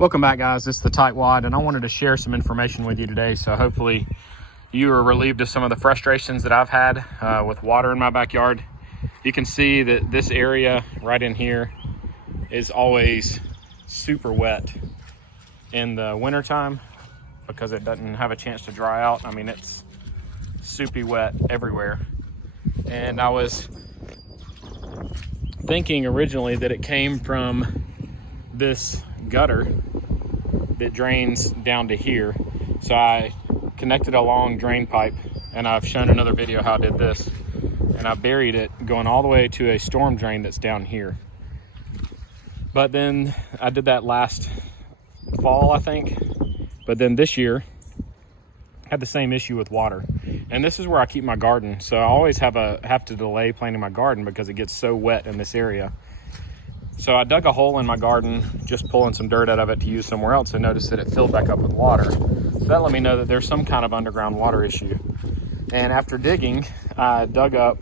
Welcome back, guys. This is the TightWad, and I wanted to share some information with you today, so hopefully you are relieved of some of the frustrations that I've had with water in my backyard. You can see that this area right in here is always super wet in the wintertime because it doesn't have a chance to dry out. I mean, it's soupy wet everywhere. And I was thinking originally that it came from this gutter that drains down to here. So I connected a long drain pipe, and I've shown another video how I did this, and I buried it going all the way to a storm drain that's down here. But then I did that last fall, I think. But then this year I had the same issue with water, and this is where I keep my garden. So I always have to delay planting my garden because it gets so wet in this area. So I dug a hole in my garden, just pulling some dirt out of it to use somewhere else, and noticed that it filled back up with water. So that let me know that there's some kind of underground water issue. And after digging, I dug up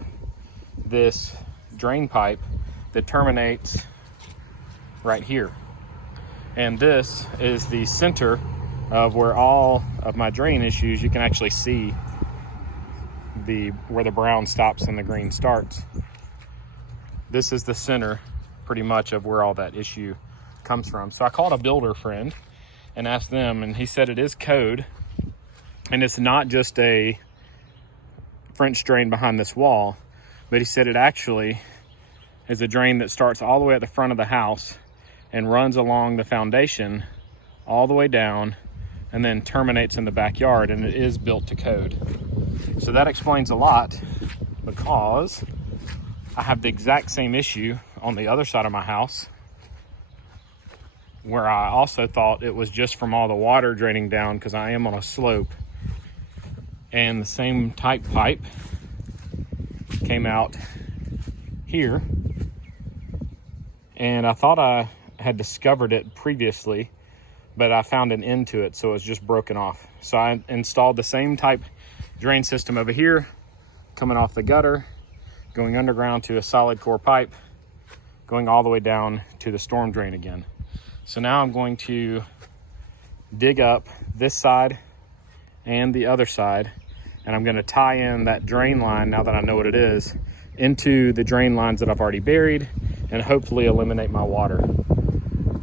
this drain pipe that terminates right here. And this is the center of where all of my drain issues, you can actually see where the brown stops and the green starts. This is the center pretty much of where all that issue comes from. So I called a builder friend and asked them, and he said it is code, and it's not just a French drain behind this wall, but he said it actually is a drain that starts all the way at the front of the house and runs along the foundation all the way down and then terminates in the backyard, and it is built to code. So that explains a lot, because I have the exact same issue on the other side of my house, where I also thought it was just from all the water draining down because I am on a slope. And the same type pipe came out here, and I thought I had discovered it previously, but I found an end to it, so it's just broken off. So I installed the same type drain system over here, coming off the gutter, going underground to a solid core pipe, going all the way down to the storm drain again. So now I'm going to dig up this side and the other side, and I'm going to tie in that drain line, now that I know what it is, into the drain lines that I've already buried, and hopefully eliminate my water.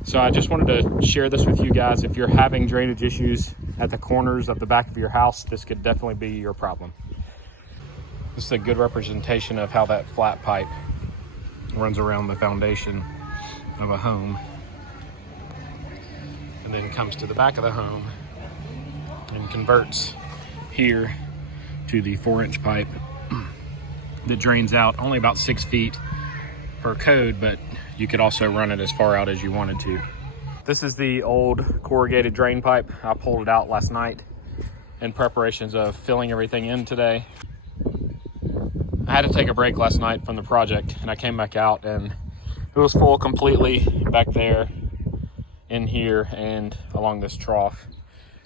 So I just wanted to share this with you guys. If you're having drainage issues at the corners of the back of your house, this could definitely be your problem. This is a good representation of how that flat pipe runs around the foundation of a home and then comes to the back of the home and converts here to the 4-inch pipe that drains out only about 6 feet per code, but you could also run it as far out as you wanted to. This is the old corrugated drain pipe. I pulled it out last night in preparations of filling everything in today. I had to take a break last night from the project, and I came back out and it was full completely back there, in here, and along this trough,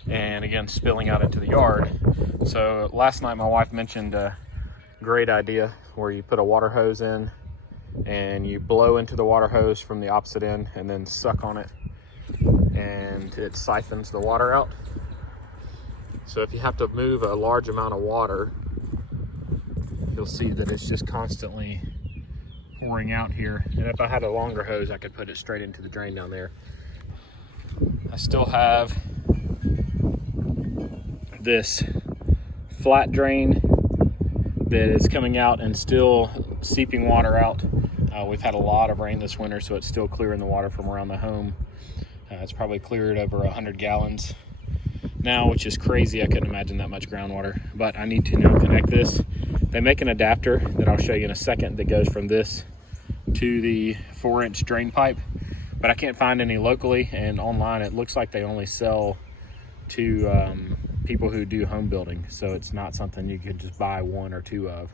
and again spilling out into the yard. So last night my wife mentioned a great idea where you put a water hose in and you blow into the water hose from the opposite end and then suck on it, and it siphons the water out. So if you have to move a large amount of water, you'll see that it's just constantly pouring out here. And if I had a longer hose, I could put it straight into the drain down there. I still have this flat drain that is coming out and still seeping water out. We've had a lot of rain this winter, so it's still clearing the water from around the home. It's probably cleared over 100 gallons now, which is crazy. I couldn't imagine that much groundwater, but I need to now connect this. They make an adapter that I'll show you in a second that goes from this to the 4-inch drain pipe, but I can't find any locally, and online it looks like they only sell to people who do home building, so it's not something you can just buy one or two of.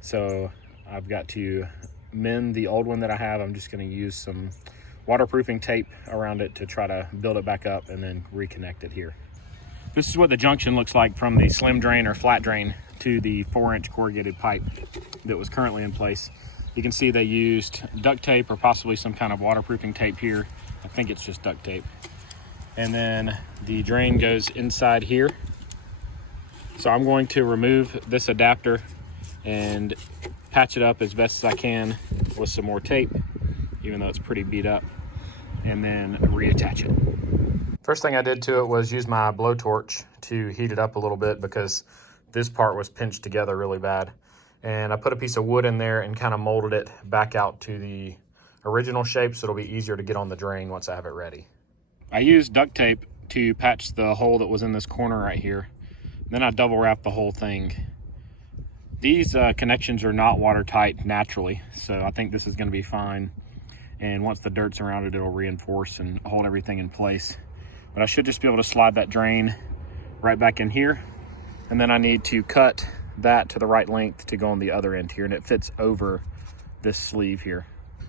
So I've got to mend the old one that I have. I'm just going to use some waterproofing tape around it to try to build it back up and then reconnect it here. This is what the junction looks like from the slim drain or flat drain to the 4-inch corrugated pipe that was currently in place. You can see they used duct tape or possibly some kind of waterproofing tape here. I think it's just duct tape. and then the drain goes inside here. So I'm going to remove this adapter and patch it up as best as I can with some more tape, even though it's pretty beat up, and then reattach it. First thing I did to it was use my blowtorch to heat it up a little bit because this part was pinched together really bad. And I put a piece of wood in there and kind of molded it back out to the original shape so it'll be easier to get on the drain once I have it ready. I used duct tape to patch the hole that was in this corner right here. Then I double wrapped the whole thing. These connections are not watertight naturally, so I think this is going to be fine. And once the dirt's around it, it'll reinforce and hold everything in place. But I should just be able to slide that drain right back in here. And then I need to cut that to the right length to go on the other end here, and it fits over this sleeve here.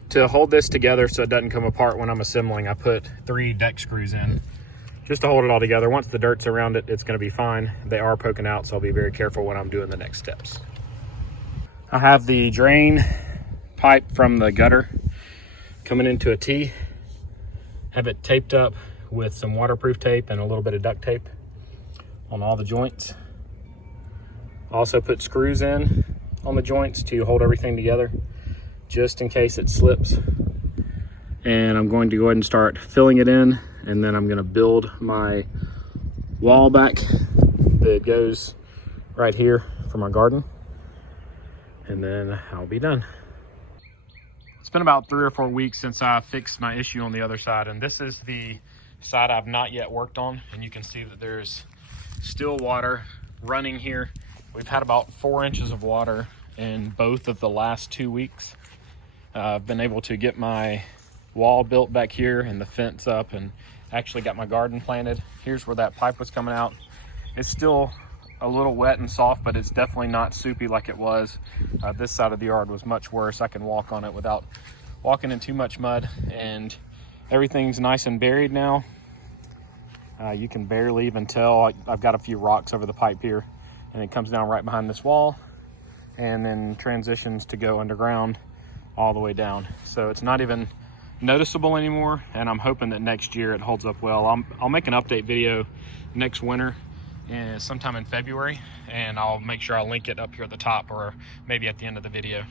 To hold this together so it doesn't come apart when I'm assembling, I put 3 deck screws in just to hold it all together. Once the dirt's around it, it's going to be fine. They are poking out, so I'll be very careful when I'm doing the next steps. I have the drain pipe from the gutter coming into a T. Have it taped up with some waterproof tape and a little bit of duct tape on all the joints. Also put screws in on the joints to hold everything together just in case it slips. And I'm going to go ahead and start filling it in, and then I'm going to build my wall back that goes right here for my garden, and then I'll be done. It's been about 3 or 4 weeks since I fixed my issue on the other side, and this is the side I've not yet worked on, and you can see that there's still water running here. We've had about 4 inches of water in both of the last 2 weeks. I've been able to get my wall built back here and the fence up, and actually got my garden planted. Here's where that pipe was coming out. It's still a little wet and soft, but it's definitely not soupy like it was. This side of the yard was much worse. I can walk on it without walking in too much mud, and everything's nice and buried now. You can barely even tell. I've got a few rocks over the pipe here, and it comes down right behind this wall and then transitions to go underground all the way down. So it's not even noticeable anymore, and I'm hoping that next year it holds up well. I'll make an update video next winter, sometime in February, and I'll make sure I'll link it up here at the top or maybe at the end of the video.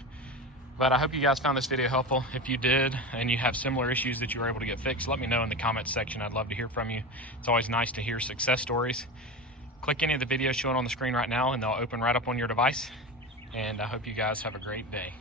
But I hope you guys found this video helpful. If you did and you have similar issues that you were able to get fixed, let me know in the comments section. I'd love to hear from you. It's always nice to hear success stories. Click any of the videos showing on the screen right now and they'll open right up on your device. And I hope you guys have a great day.